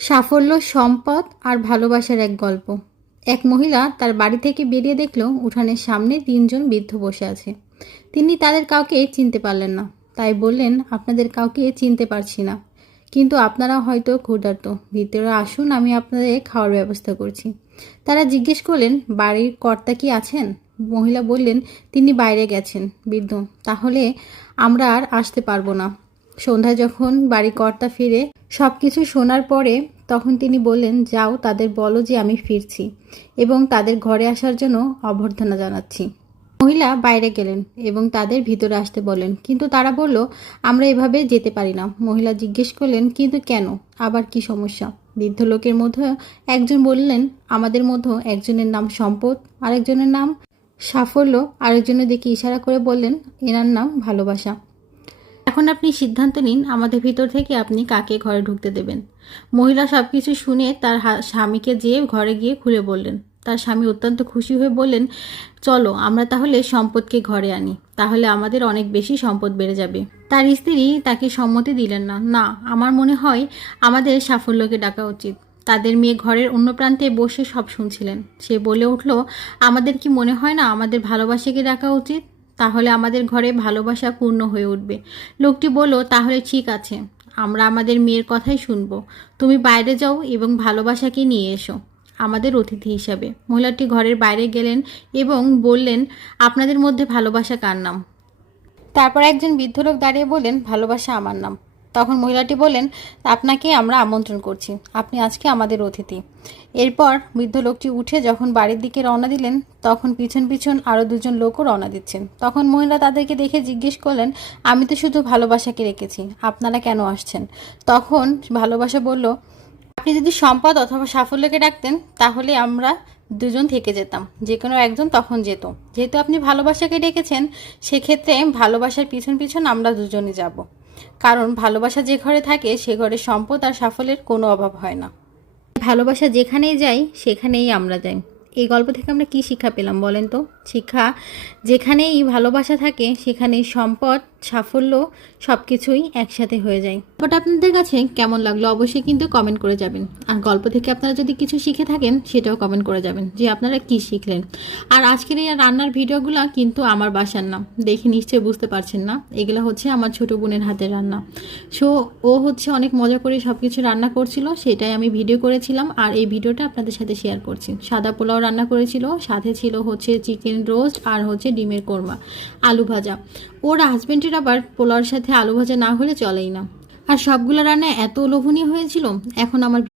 সাফল্য, সম্পদ আর ভালোবাসার এক গল্প। এক মহিলা তার বাড়ি থেকে বেরিয়ে দেখল উঠানের সামনে তিনজন বৃদ্ধ বসে আছে। তিনি তাদের কাউকে চিনতে পারলেন না, তাই বললেন, আপনাদের কাউকে চিনতে পারছি না, কিন্তু আপনারা হয়তো ক্ষুধার্ত, ভিতরে আসুন, আমি আপনাদের খাওয়ার ব্যবস্থা করছি। তারা জিজ্ঞেস করলেন, বাড়ির কর্তা কি আছেন? মহিলা বললেন, তিনি বাইরে গেছেন। বৃদ্ধ, তাহলে আমরা আর আসতে পারবো না। সন্ধ্যায় যখন বাড়ি কর্তা ফিরে সব কিছু শোনার পরে তখন তিনি বললেন, যাও, তাদের বলো যে আমি ফিরছি এবং তাদের ঘরে আসার জন্য অভ্যর্থনা জানাচ্ছি। মহিলা বাইরে গেলেন এবং তাদের ভিতরে আসতে বললেন, কিন্তু তারা বলল, আমরা এভাবে যেতে পারি না। মহিলা জিজ্ঞেস করলেন, কিন্তু কেন? আবার কি সমস্যা? বৃদ্ধ লোকের মধ্যে একজন বললেন, আমাদের মধ্যে একজনের নাম সম্পদ, আরেকজনের নাম সাফল্য, আরেকজনের দিকে ইশারা করে বললেন, এনার নাম ভালোবাসা। এখন আপনি সিদ্ধান্ত নিন, আমাদের ভিতর থেকে আপনি কাকে ঘরে ঢুকতে দেবেন। মহিলা সবকিছু শুনে তার স্বামীকে যেয়ে ঘরে গিয়ে খুলে বললেন। তার স্বামী অত্যন্ত খুশি হয়ে বললেন, চলো আমরা তাহলে সম্পদকে ঘরে আনি, তাহলে আমাদের অনেক বেশি সম্পদ বেড়ে যাবে। তার স্ত্রী তাকে সম্মতি দিলেন না। না, আমার মনে হয় আমাদের সাফল্যকে ডাকা উচিত। তাদের মেয়ে ঘরের অন্য প্রান্তে বসে সব শুনছিলেন। সে বলে উঠল, আমাদের কি মনে হয় না আমাদের ভালোবাসাকে ডাকা উচিত? তাহলে আমাদের ঘরে ভালোবাসা পূর্ণ হয়ে উঠবে। লোকটি বলল, তাহলে ঠিক আছে, আমরা আমাদের মেয়ের কথাই শুনবো। তুমি বাইরে যাও এবং ভালোবাসাকে নিয়ে এসো আমাদের অতিথি হিসাবে। মহিলাটি ঘরের বাইরে গেলেন এবং বললেন, আপনাদের মধ্যে ভালোবাসা কার নাম? তারপর একজন বৃদ্ধ লোক দাঁড়িয়ে বললেন, ভালোবাসা আমার নাম। তখন মহিলাটি বললেন, আপনাকে আমরা আমন্ত্রণ করছি, আপনি আজকে আমাদের অতিথি। এরপর বৃদ্ধ লোকটি উঠে যখন বাড়ির দিকে রওনা দিলেন, তখন পিছন পিছন আরও দুজন লোকও রওনা দিচ্ছেন। তখন মহিলা তাদেরকে দেখে জিজ্ঞেস করলেন, আমি তো শুধু ভালোবাসাকে রেখেছি, আপনারা কেন আসছেন? তখন ভালোবাসা বলল, আপনি যদি সম্পদ অথবা সাফল্যকে ডাকতেন তাহলে আমরা দুজন থেকে যেতাম, যে কোনো একজন তখন যেত। যেহেতু আপনি ভালোবাসাকে ডেকেছেন, সেক্ষেত্রে ভালোবাসার পিছন পিছন আমরা দুজনে যাব, কারণ ভালোবাসা যে ঘরে থাকে সে ঘরে সম্পদ আর সাফল্যের কোনো অভাব হয় না। ভালোবাসা যেখানেই যাই সেখানেই আমরা যাই। এই গল্প থেকে আমরা কি শিক্ষা পেলাম বলেন তো? শিক্ষা, যেখানেই ভালোবাসা থাকে সেখানেই সম্পদ, সাফল্য সব কিছুই একসাথে হয়ে যায়। গল্পটা আপনাদের কাছে কেমন লাগলো অবশ্যই কিন্তু কমেন্ট করে যাবেন। আর গল্প থেকে আপনারা যদি কিছু শিখে থাকেন সেটাও কমেন্ট করে যাবেন যে আপনারা কি শিখলেন। আর আজকের এই রান্নার ভিডিওগুলো কিন্তু আমার বাসার না, দেখে নিশ্চয়ই বুঝতে পারছেন না, এগুলো হচ্ছে আমার ছোট বোনের হাতের রান্না। সো ও হচ্ছে অনেক মজা করে সব কিছু রান্না করছিল, সেটাই আমি ভিডিও করেছিলাম আর এই ভিডিওটা আপনাদের সাথে শেয়ার করছি। সাদা পোলাও রান্না করেছিল, সাথে ছিল হচ্ছে চিকেন রোস্ট আর হচ্ছে ডিমের কোরমা, আলু ভাজা। ওর হাজবেন্ডের আবার পোলাওর সাথে আলু ভাজা না হলে চলেই না। আর সবগুলো রান্না এত লোভনীয় হয়েছিল। এখন আমার